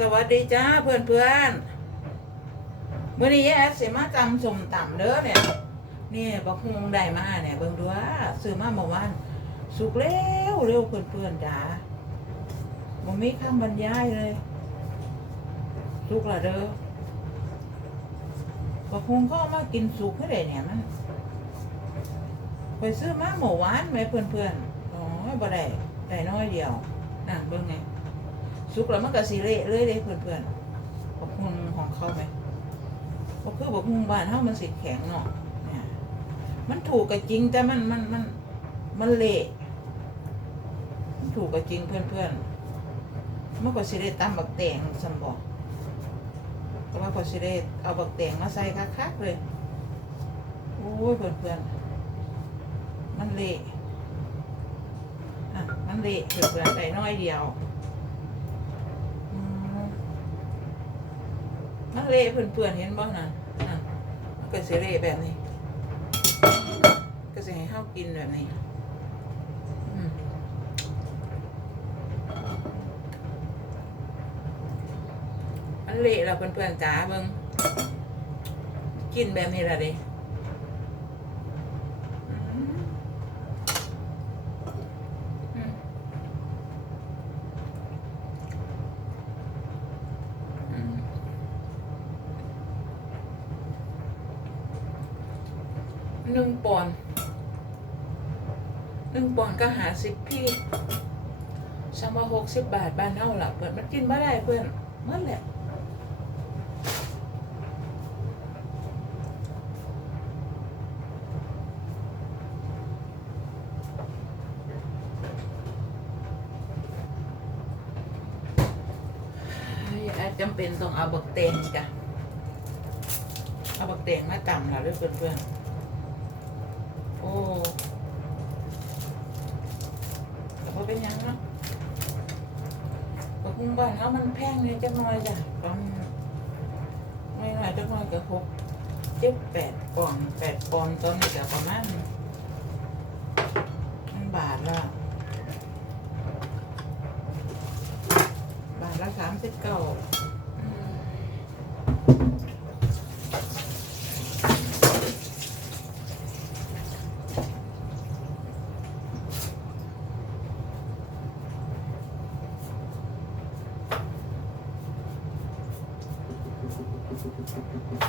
สวัสดีจ้าเพื่อนเพื่อนๆมื่อนี้แย่เสมาจำสมต่ำเด้อเนี่ยนี่บักฮงได้มาเนี่ยเบิ่งดูว่าซื้อมาเมื่อวานสุกเร็วเร็วเพื่อนเพื่อนจ้าบ่มีคำบรรยายเลยสุกละเด้อบักฮงก็มากินสุกให้ได้เนี่ยมันไปซื้อมาเมื่อวานไหมเพื่อนเพื่อนอ๋อบ่ได้ได้น้อยเดียวนั่นเบิ่งไง สุกแล้วมันก็สีเละเลยเลยเพื่อนๆบักฮุงของเขาไหมก็คือบักฮุงบ้านเฮามันสีแข็งเนาะนี่มันถูกกับจริงแต่มันมันมันมันเละมันถูกกับจริงเพื่อนๆมันก็สิได้ตำบักแตงซัมบอกแต่ว่าก็สิได้เอาบักแตงมาใส่คักๆเลยโอ้ยเพื่อนๆมันเละอะมันเละเพื่อนๆได้น้อยเดียว อืม มันเละเพื่อนๆเห็นบ่นั่ะนั่นมันก็สิเละแบบนี้ ก็สิให้ข้ากินแบบนี้มันเละแล้วเพื่อนๆจ๋าเบิ่งกินแบบนี้ละเด้อืมอืม อืมหนึ่งปอนด์ห นึ่งปอนด์ก็หาสิบพี่สามหกสิบบาทบ้านเน่าล่ะเพื่อนมันกินไม่ได้เพื่อนมันแหละอาจำเป็นต้องเอาบักเตงจ้ะ เอาบักแตงมาต่ำเราด้วยเพื่อนๆ โอ้ เป็นยังเนาะบักหุ่งบ้านเขามันแพงเลยจังหน่อยจ้ะก็ไม่หน่อยจังหน่อยก็หกเจ็ดแปดปอนด์แปดปอนด์ตอนนี้ก็ประมาณมันบาทละบาทละสามสิบเก้า ก็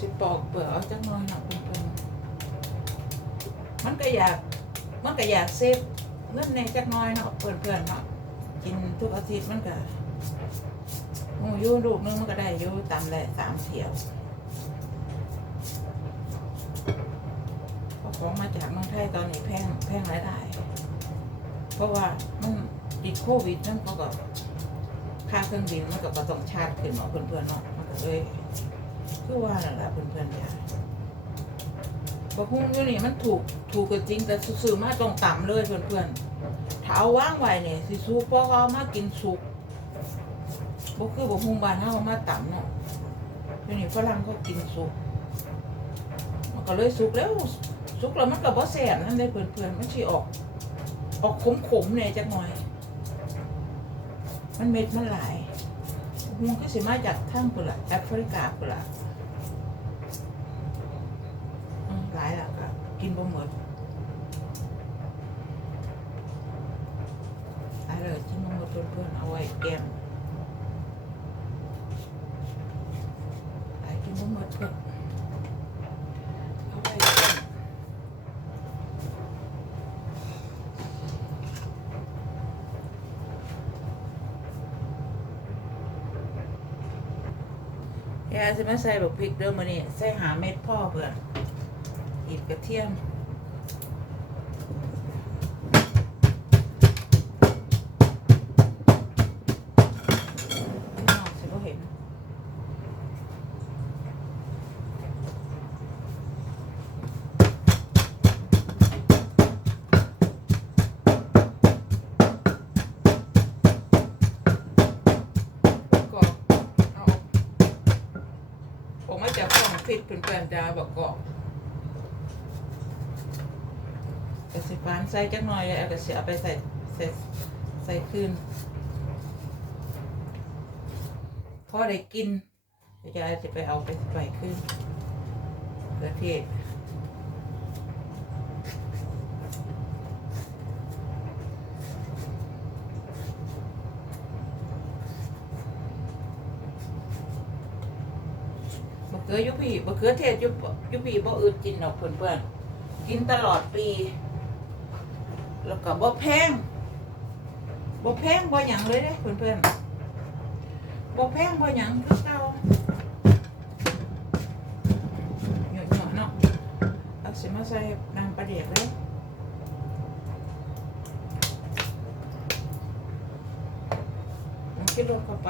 สิปอกเปลือกเอาจังหน่อยเนาะเพื่อนๆมันก็อยาก มันก็อยากเซฟเงินในจักน้อยเนาะเพื่อนๆเนาะกินทุกอาทิตย์มันก็โอ้ยูลูกนึงมันก็ได้อยูตำได้สามเที่ยวเพราะ ของมาจากเมืองไทยตอนนี้แพงแพงหลายได้เพราะว่ามันติดโควิดนั่นเขาก็ค่าเครื่องบินมันก็บ่ต้องชาร์จขึ้นเนาะเพื่อนๆเนาะมันก็เลยคือว่านั่นแหละเพื่อนๆจ้ะบะฮุ่งอยู่นี่มันถูกถูกก็จริงแต่ซื้อมาต้องต่ำเลยเพื่อนๆถ้าเอาว่างไว้เนี่ยสิสุกพอเขาเอามากินสุกบ่คือบะฮุ่งบ้านเฮาเอามาต่ำเนาะเดี๋ยวนี้ฝรั่งเขากินสุกมันก็เลยสุกแล้ว สุกแล้วมันก็บ่แซ่บนั่นเลยเพื่อนๆมันสิออก ออกขมๆเนี่ยจักหน่อย มันเม็ดมันหลายบะฮุ่งก็สิมาจากทางพุ่นล่ะแอฟริกาพุ่นล่ะหลายล้วก็กินบ่หมดหลายเลยกินหมดเพื่อนๆเอาไว้แกมหลายกินบ่หมดเพื่อนเอาไว้แกม แย่สิมาใส่แบบพริกเด้อมานี่ใส่หาเม็ดพ่อเพื่อนอีกกระเทียม กเป็นแปลนๆจะบอกกอกกระสิฟานใส่จักหน่อยแล้วก็สิเอาไปใส่ใส่ใสขึ้นพอได้กินยายจะไปเอาไปใสขึ้นเกระเทศ บะเขื ออยุพีบะเขือเทศยุอยุพีบ่อืดกินดอกเพื่อนๆกินตลอดปี แล้วก็บ่แพงบ่แพงบ่หยังเลยเด้เพื่อนๆบ่แพงบ่หยังคือเก่าหยดๆเนาะเอาสิมาใส่นางปลาเดียกเลยเอาคิดรถเข้าไป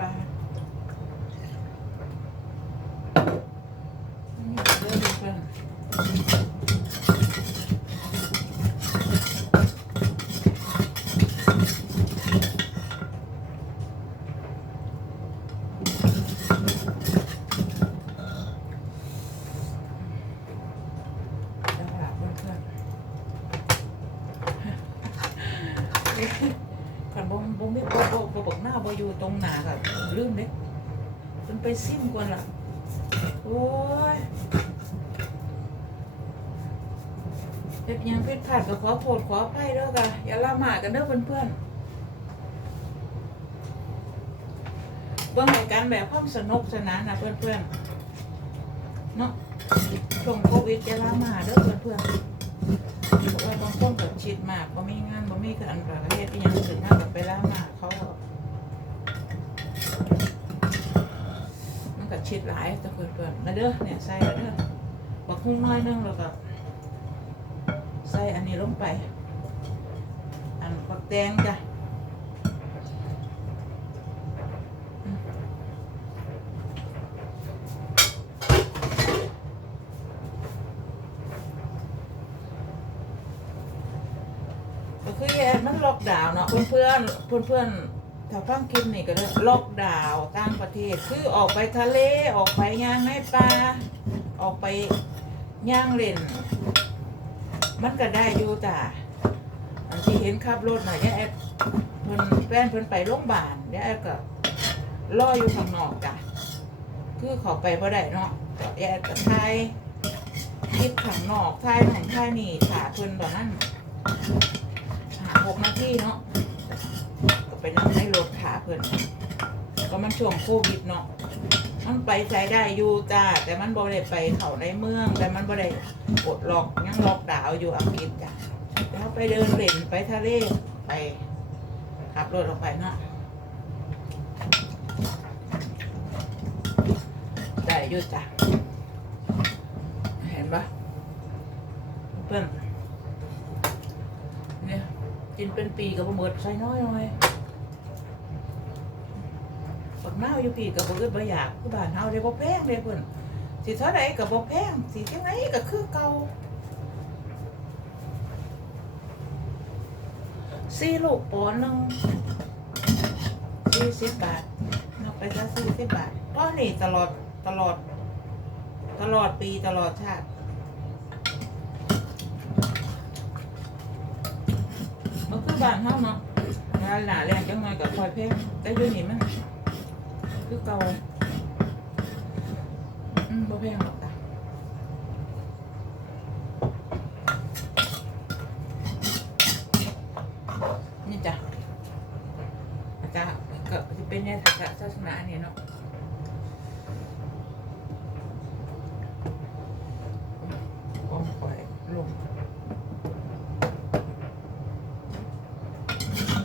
ลานี่เริ่มเพิ่มจะหลับเพื่อนๆ ขันบ่มบ่มีบ่บ่บ่บอกหน้าบ่อยู่ตรงหน้ากับลืมเด้มันไปซิมก่อนล่ะโอ้ยเฮ็ดหยังผิดพลาดก็ขอโทษขออภัยเด้อกะอย่าละหมากันเด้อเพื่อนๆ บิ่งให้กันแบบความสนุกสนานนะเพื่อนๆเนาะช่วงโควิดอย่าละมาเด้อเพื่อนๆเพราะว่าบางคนก็ชิดมากบ่มีงานบ่มีคืออันประเทศที่ยังถึงงานก็ไปละมาเขามันก็ชิดหลายแต่เพื่อนๆมาเด้อเนี่ยใส่แล้วเด้อบักหุ้งน้อยนึงแล้วก็ใส่อันนี้ลงไป อันผักแตงจ้ะ คือแอมันล็อกดาวน์เนาะเพื่อนๆเพื่อนๆถ้าฟังคลิปนี่ก็ได้ล็อกดาวน์ต่างประเทศ คือออกไปทะเลออกไปย่างในป่าออกไปย่างเล่น มันก็ได้อยู่จ้ะอันที่เห็นขับรถน่ะยายแอดเพิ่นแฟนเพิ่นไปโรงพยาบาลยายแอดก็รออยู่ข้างนอกจ้ะคือเขาไปบ่ได้เนาะยายแอดก็ถ่ายคลิปข้างนอกถ่ายหนังถ่ายนี่ถ่าเพิ่นตอนนั้น ซี่เนาะก็ไปนั่งในรถถาเพิ่นก็มันช่วงโควิดเนาะมันไปใช้ได้อยู่จ้าแต่มันบ่ได้ไปเขาในเมือง แต่มันบ่ได้กดล็อกยังล็อกดาวอยู่อังกฤษจ้ะแล้วไปเดินเล่นไปทะเลไปขับรถออกไปเนาะได้อยู่จ้ะเห็นปะเพื่อน กินเป็นปีกับบ่หมดใส่น้อยหน่อยปักหน้าวอยู่ปีกับบ่เกิดบ่อยากคือบ้านเฮาได้บ่แพงเด้เพิ่นสิเท่าไรกับบ่แพงสิจังไรก็คือเก่าสี่ลูกปอนหนึงสี่สิบบาทนอกไปซะสี่สิบบาทก็นี่ตลอดตลอด ตลอดปีตลอดชาติมันคือ บ้านเฮาเนาะงานหนาแรงจังหน่อยกับคอยเพ่งแต่อยูนี่มันคือเก่าอืมบ่แพงหรอกจ้ะนี่จ้ะอาจารย์ก็จะเป็นเนี่ยสักศาสนาเนี่ยเนาะล่อยลง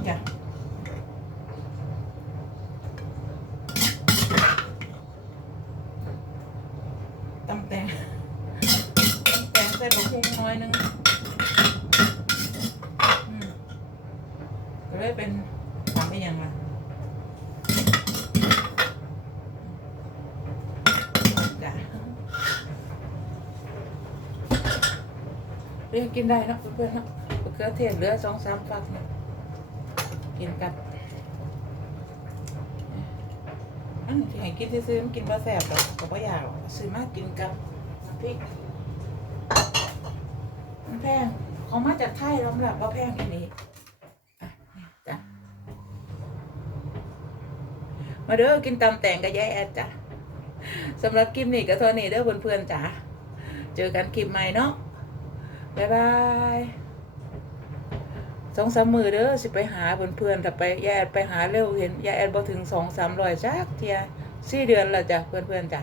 จ้ะ ตำแตงตำแตงใส่บะฮุงน้อยนึงอืมก็เลยเป็นทำได้ยังไงจ้ะเรียกกินได้นะเพื่อนๆนะมะเขือเทศเหลือสองสามฝักนี่ยกินกับ อันที่ให้กินซื้อๆมันกินบ่แซ่บดอกก็บ่อยาหรอกซื้อมากินกับพริกมันแพงเขามาจากไทยแล้วแบบว่าแพงอีนี้อ่นี่จ้ะมาเด้อกินตำแต่งกับยายแอดจ้ะสำหรับคลิปนี้ก็เท่านี้เด้อเพื่อนๆจ้ะเจอกันคลิปใหม่เนาะบ๊ายบาย สองสามมือเด้อสิไปหาเพื่อนๆถ้าไปยายแอดไปหาเร็วเห็นยายแอดบ่ถึงสองสามร้อยจักเทียสี่เดือนละจ้ะเพื่อนๆจ้ะ